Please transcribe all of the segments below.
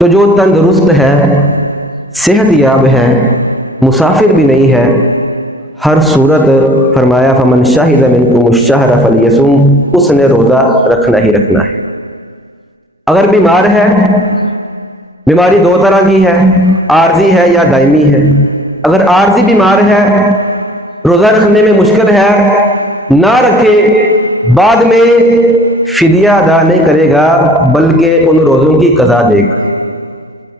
تو جو تندرست ہے، صحت یاب ہے، مسافر بھی نہیں ہے، ہر صورت فرمایا فمن شاہد منکم الشہر فلیصم، اس نے روزہ رکھنا ہی رکھنا ہے۔ اگر بیمار ہے، بیماری دو طرح کی ہے، عارضی ہے یا دائمی ہے۔ اگر عارضی بیمار ہے، روزہ رکھنے میں مشکل ہے، نہ رکھے، بعد میں فدیہ ادا نہیں کرے گا بلکہ ان روزوں کی قضا دے گا۔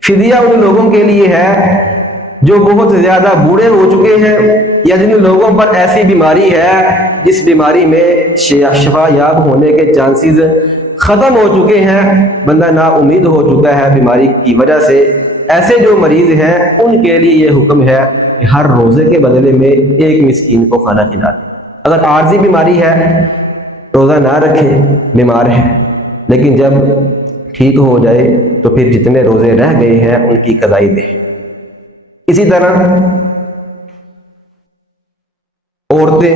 فدیہ ان لوگوں کے لیے ہے جو بہت زیادہ بوڑھے ہو چکے ہیں، یا جن لوگوں پر ایسی بیماری ہے جس بیماری میں شفا یاب ہونے کے چانسز ختم ہو چکے ہیں، بندہ نا امید ہو چکا ہے بیماری کی وجہ سے، ایسے جو مریض ہیں ان کے لیے یہ حکم ہے کہ ہر روزے کے بدلے میں ایک مسکین کو کھانا کھلا دیں۔ اگر عارضی بیماری ہے، روزہ نہ رکھے، بیمار ہے، لیکن جب ٹھیک ہو جائے تو پھر جتنے روزے رہ گئے ہیں ان کی قضائی دے۔ اسی طرح عورتیں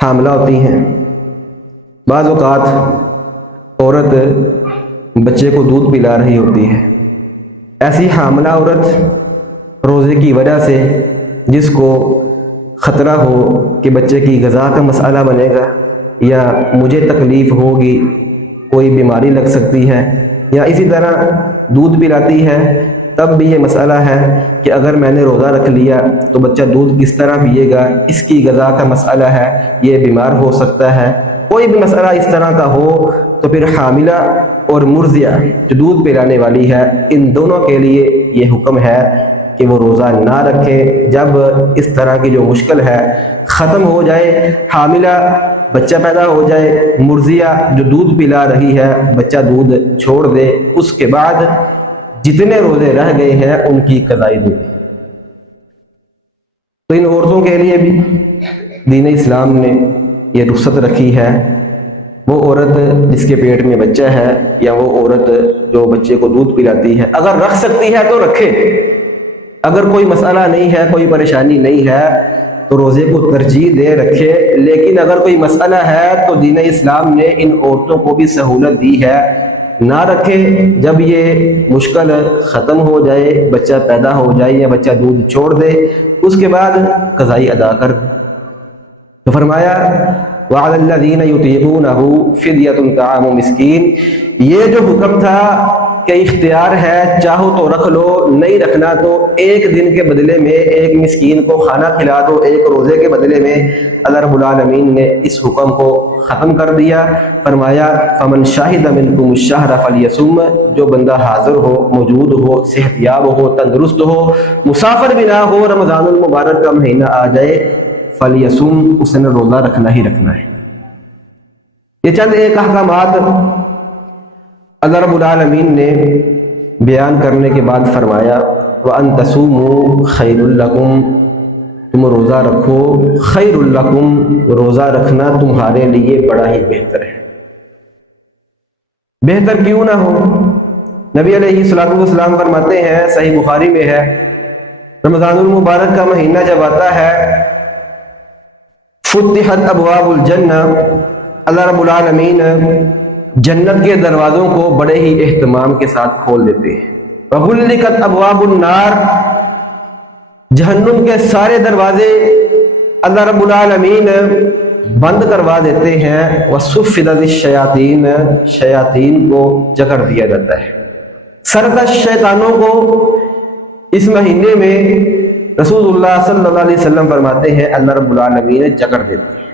حاملہ ہوتی ہیں، بعض اوقات عورت بچے کو دودھ پلا رہی ہوتی ہے، ایسی حاملہ عورت روزے کی وجہ سے جس کو خطرہ ہو کہ بچے کی غذا کا مسئلہ بنے گا، یا مجھے تکلیف ہوگی، کوئی بیماری لگ سکتی ہے، یا اسی طرح دودھ پلاتی ہے، تب بھی یہ مسئلہ ہے کہ اگر میں نے روزہ رکھ لیا تو بچہ دودھ کس طرح پیے گا، اس کی غذا کا مسئلہ ہے، یہ بیمار ہو سکتا ہے، کوئی بھی مسئلہ اس طرح کا ہو تو پھر حاملہ اور مرضعہ جو دودھ پلانے والی ہے، ان دونوں کے لیے یہ حکم ہے کہ وہ روزہ نہ رکھے جب اس طرح کی جو مشکل ہے ختم ہو جائے، حاملہ بچہ پیدا ہو جائے، مرضعہ جو دودھ پلا رہی ہے بچہ دودھ چھوڑ دے، اس کے بعد جتنے روزے رہ گئے ہیں ان کی قضائی دے دے۔ تو ان عورتوں کے لیے بھی دین اسلام نے یہ رخصت رکھی ہے، وہ عورت جس کے پیٹ میں بچہ ہے یا وہ عورت جو بچے کو دودھ پلاتی ہے، اگر رکھ سکتی ہے تو رکھے، اگر کوئی مسئلہ نہیں ہے، کوئی پریشانی نہیں ہے تو روزے کو ترجیح دے رکھے، لیکن اگر کوئی مسئلہ ہے تو دین اسلام نے ان عورتوں کو بھی سہولت دی ہے، نہ رکھے، جب یہ مشکل ختم ہو جائے، بچہ پیدا ہو جائے یا بچہ دودھ چھوڑ دے، اس کے بعد قضائی ادا کر دے۔ تو فرمایا وَعَلَى الَّذِينَ يُطِيقُونَهُ فِدْيَةٌ طَعَامُ مِسْكِينٍ، یہ جو حکم تھا کہ اختیار ہے، چاہو تو رکھ لو، نہیں رکھنا تو ایک دن کے بدلے میں ایک مسکین کو کھانا کھلا دو، ایک روزے کے بدلے میں، اللہ رب العالمین نے اس حکم کو ختم کر دیا۔ فرمایا فَمَنْ شَهِدَ مِنْكُمُ الشَّهْرَ فَلْيَصُمْ، جو بندہ حاضر ہو، موجود ہو، صحت یاب ہو، تندرست ہو، مسافر بھی نہ ہو، رمضان المبارک کا مہینہ آ جائے، فَلْيَصُمْ، اس نے روزہ رکھنا ہی رکھنا ہے۔ یہ چند ایک احکامات اللہ رب العالمین نے بیان کرنے کے بعد فرمایا وَأَن تَصُومُوا خَيْرٌ لَكُمْ، تم روزہ رکھو، خیر لکم، روزہ رکھنا تمہارے لیے بڑا ہی بہتر ہے۔ بہتر کیوں نہ ہو؟ نبی علیہ الصلوۃ والسلام فرماتے ہیں، صحیح بخاری میں ہے، رمضان المبارک کا مہینہ جب آتا ہے فتحت ابواب الجنہ، اللہ رب العالمین جنت کے دروازوں کو بڑے ہی اہتمام کے ساتھ کھول دیتے ہیں۔ وغلقت ابواب النار، جہنم کے سارے دروازے اللہ رب العالمین بند کروا دیتے ہیں۔ وصفدت الشیاطین، شیاطین کو جکڑ دیا جاتا ہے۔ سرکش شیطانوں کو اس مہینے میں رسول اللہ صلی اللہ علیہ وسلم فرماتے ہیں اللہ رب العالمین جکڑ دیتے ہیں۔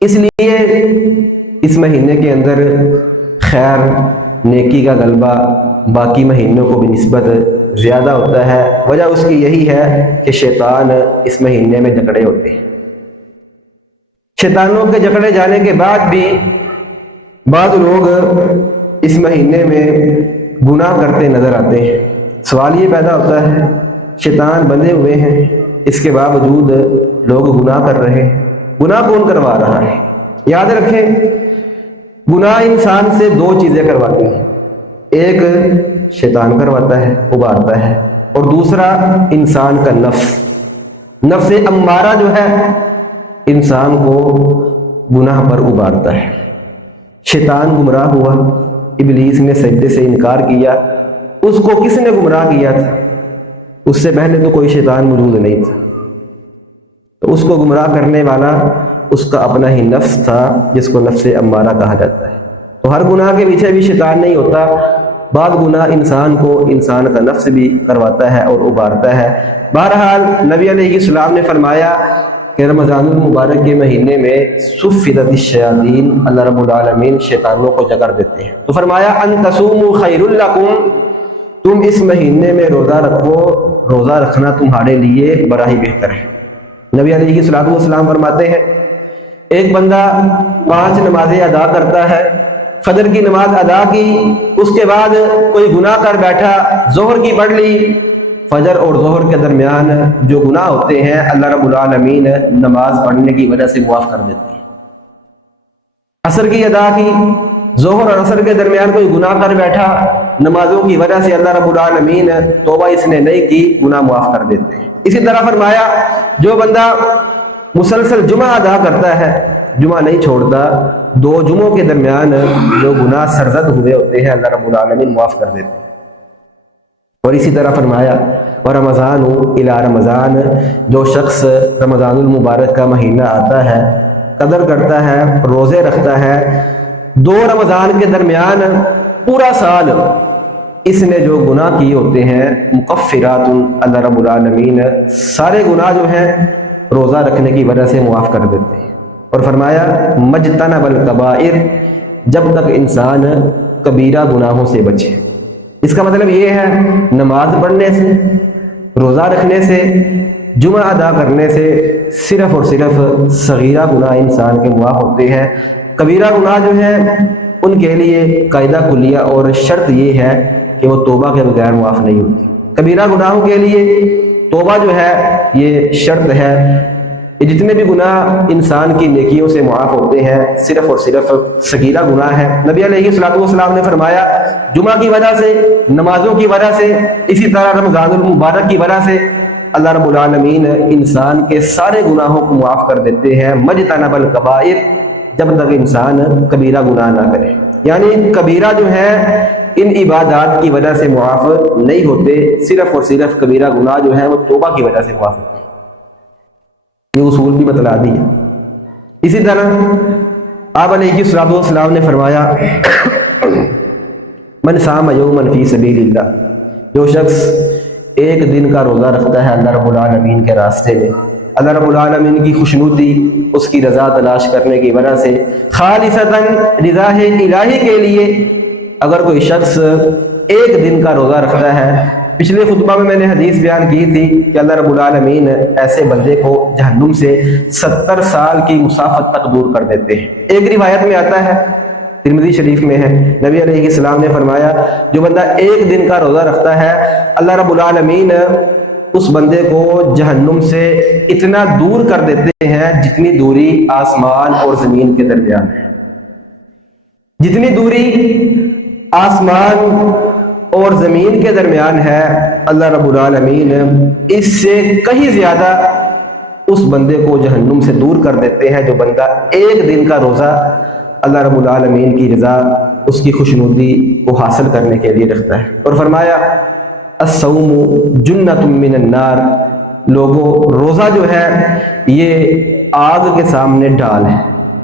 اس لیے اس مہینے کے اندر خیر نیکی کا غلبہ باقی مہینوں کو بھی نسبت زیادہ ہوتا ہے۔ وجہ اس کی یہی ہے کہ شیطان اس مہینے میں جکڑے ہوتے ہیں۔ شیطانوں کے جکڑے جانے کے بعد بھی بعض لوگ اس مہینے میں گناہ کرتے نظر آتے ہیں۔ سوال یہ پیدا ہوتا ہے شیطان بندھے ہوئے ہیں، اس کے باوجود لوگ گناہ کر رہے ہیں، گناہ کون کروا رہا ہے؟ یاد رکھیں، گناہ انسان سے دو چیزیں کرواتی ہیں، ایک شیطان کرواتا ہے، ابھارتا ہے، اور دوسرا انسان کا نفس امارہ جو ہے انسان کو گناہ پر ابھارتا ہے۔ शैतान गुमराह हुआ, इबलीस ने सजदे से इनकार किया। उसको किसने गुमराह किया था? उससे पहले तो कोई शैतान मौजूद नहीं था, तो उसको गुमराह करने वाला उसका अपना ही नफ्स था, जिसको नफ्स अम्मारा कहा जाता है। तो हर गुनाह के पीछे भी शैतान नहीं होता, बाद गुनाह इंसान को इंसान का नफ्स भी करवाता है और उबारता है। बहरहाल नबी अलैहिस्सलाम ने फरमाया कि रमज़ानुल मुबारक के महीने में सुफ़िदतिश्शयातीन, अल्लाह रब्बुल आलमीन शैतानों को जकड़ देते हैं। तो फरमाया अन तसूमु खैरुल लकुम, तुम इस महीने में रोज़ा रखो, रोज़ा रखना तुम्हारे लिए बड़ा ही बेहतर है। नबी अलैहिस्सलाम फरमाते हैं एक बंदा 5 नमाजें अदा करता है, फजर की नमाज अदा की, उसके बाद कोई गुनाह कर बैठा, जोहर की पढ़ ली, फजर और जोहर के दरमियान जो गुनाह होते हैं अल्लाह रब्बुल आलमीन नमाज पढ़ने की वजह से मुआफ कर देते हैं। असर की अदा की, जोहर और असर के दरमियान कोई गुनाह कर बैठा, नमाजों की वजह से अल्लाह रब्बुल आलमीन तौबा इसने नहीं की, गुनाह मुआफ कर देते हैं। इसी तरह फरमाया जो बंदा मुसलसल जुमा अदा करता है, जुमा नहीं छोड़ता, 2 जुमों के दरमियान जो गुनाह सरजद हुए होते हैं अल्लाह रब्बुल आलमीन मुआफ कर देते हैं। और इसी तरह फरमाया और रमज़ान इला रमज़ान, जो शख्स रमज़ानुल मुबारक का महीना आता है, कदर करता है, रोज़े रखता है, 2 रमज़ान के दरमियान पूरा साल इसने जो गुनाह किए होते हैं मुकफ्फिरातुन, अल्लाह रब्बुल आलमीन सारे गुनाह जो हैं रोज़ा रखने की वजह से मुआफ़ कर देते हैं। और फरमाया मजतनबल कबाइर, जब तक इंसान कबीरा गुनाहों से बचे। इसका मतलब ये है नमाज पढ़ने से, रोज़ा रखने से, जुमा अदा करने से सिर्फ और सिर्फ सगीरा गुनाह इंसान के मुआफ़ होते हैं। कबीरा गुनाह जो है उनके लिए कायदा कुलिया और शर्त ये है कि वो तौबा के बगैर मुआफ़ नहीं होती। कबीरा गुनाहों के लिए तौबा जो है ये शर्त है। ये जितने भी गुनाह इंसान की नेकियों से मुआफ़ होते हैं सिर्फ और सिर्फ सगीरा गुनाह है। नबी अलैहिस्सलाम ने फरमाया जुमा की वजह से, नमाजों की वजह से, इसी तरह रमज़ानुल मुबारक की वजह से अल्लाह रब्बुल आलमीन इंसान के सारे गुनाहों को मुआफ़ कर देते हैं। मजतनबल कबाइर, जब तक इंसान कबीरा गुनाह ना करे। यानी कबीरा जो है इन इबादात की वजह से मुआफ़ नहीं होते, सिर्फ और सिर्फ कबीरा गुनाह जो है वो तौबा की वजह से मुआफ़ होते हैं। ये उसूल भी बतला दिया। इसी तरह आप अलैहिस्सलाम ने फरमाया मन साम यौमन फी सबीलिल्लाह, जो शख्स एक दिन का रोज़ा रखता है अल्लाह रब्बुल आलमीन के रास्ते में, अल्लाह रब्बुल आलमीन की खुशनुदी, उसकी रज़ा तलाश करने की वजह से, खालिसतन रिज़ाए इलाही के लिए अगर कोई शख्स एक दिन का रोज़ा रखता है। पिछले खुतबा में मैंने हदीस बयान की थी कि अल्लाह रब्बुल आलमीन ऐसे बंदे को जहन्नुम से 70 साल की मुसाफत तक दूर कर देते हैं। एक रिवायत में आता है, तिरमिज़ी शरीफ में है, नबी अलैहिस्सलाम ने फरमाया जो बंदा एक दिन का रोज़ा रखता है अल्लाह रब्बुल आलमीन उस बंदे को जहन्नुम से इतना दूर कर देते हैं जितनी दूरी आसमान और ज़मीन के दरमियान है। जितनी दूरी आसमान और ज़मीन के दरमियान है अल्लाह रब्बुल आलमीन इससे कहीं ज़्यादा उस बंदे को जहन्नुम से दूर कर देते हैं जो बंदा एक दिन का रोज़ा अल्लाह रब्बुल आलमीन की रज़ा, उसकी खुशनुदी को हासिल करने के लिए रखता है। और फरमाया अस्सौमु जुन्नतुम मिनन नार, लोगों रोज़ा जो है ये आग के सामने ढाल है।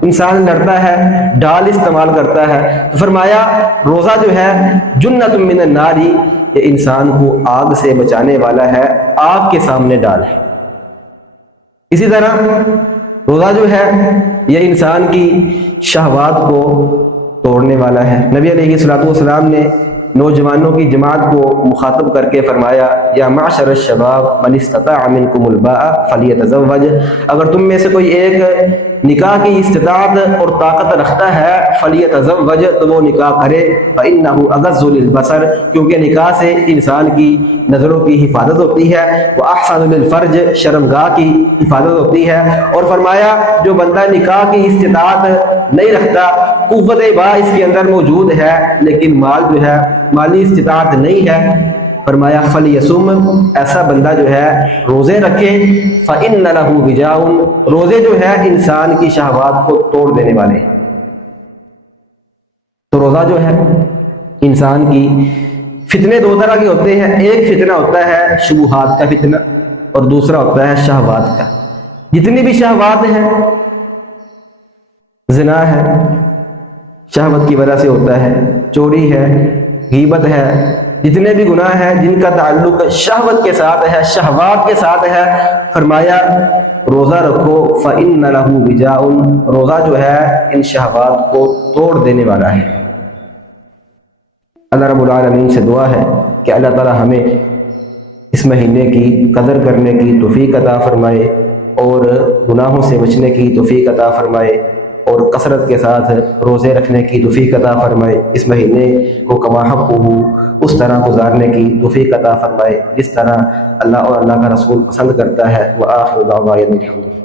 इंसान लड़ता है, ढाल इस्तेमाल करता है, तो फरमाया रोज़ा जो है जुन्नतुम मिनन नारी, ये इंसान को आग से बचाने वाला है, आग के सामने ढाल है। इसी तरह रोज़ा जो है ये इंसान की शहवात को तोड़ने वाला है। नबी अलैहिस्सलाम ने नौजवानों की जमात को मुखातब करके फरमाया या माशर शबाब मन इस्तताअ मिनकुमुल बाअ फलियतज़व्वज, अगर तुम में से कोई एक निकाह की इस्तिताअत और ताकत रखता है फलियतज़व्वज, तो वो निकाह करे, फ़इन्नहु अग़ज़्ज़ु लिलबसर, क्योंकि निकाह से इंसान की नज़रों की हिफाजत होती है, व अहसनु लिलफ़र्ज, शर्मगाह की हिफाजत होती है। और फरमाया जो बंदा निकाह की इस्तिताअत नहीं रखता, कुव्वत बा इसके अंदर मौजूद है लेकिन माल जो है माली इस्तिताअत नहीं है, फरमाया फलियसुम, ऐसा बंदा जो है रोज़े रखे, फ़इन्न लहू विजाउन, रोज़े जो है इंसान की शहवात को तोड़ देने वाले। تو روزہ جو ہے انسان کی فتنے دو طرح کے ہوتے ہیں. ایک فتنہ ہوتا ہے شبہات کا فتنہ اور دوسرا ہوتا ہے شہوات کا. جتنی بھی شہوات ہیں، زنا ہے شہوت کی وجہ سے ہوتا ہے، چوری ہے، غیبت ہے، جتنے بھی گناہ ہیں جن کا تعلق شہوت کے ساتھ ہے، شہوات کے ساتھ ہے، فرمایا روزہ رکھو فَإِنَّ لَهُ وِجَاءٌ، روزہ جو ہے ان شہوات کو توڑ دینے والا ہے. اللہ رب العالمین سے دعا ہے کہ اللہ تعالی ہمیں اس مہینے کی قدر کرنے کی توفیق عطا فرمائے اور گناہوں سے بچنے کی توفیق عطا فرمائے اور کثرت کے ساتھ روزے رکھنے کی توفیق عطا فرمائے. اس مہینے کو کما حقہ اس طرح گزارنے کی توفیق عطا فرمائے جس طرح اللہ اور اللہ کا رسول پسند کرتا ہے. وآخر دعوانا الحمدللہ.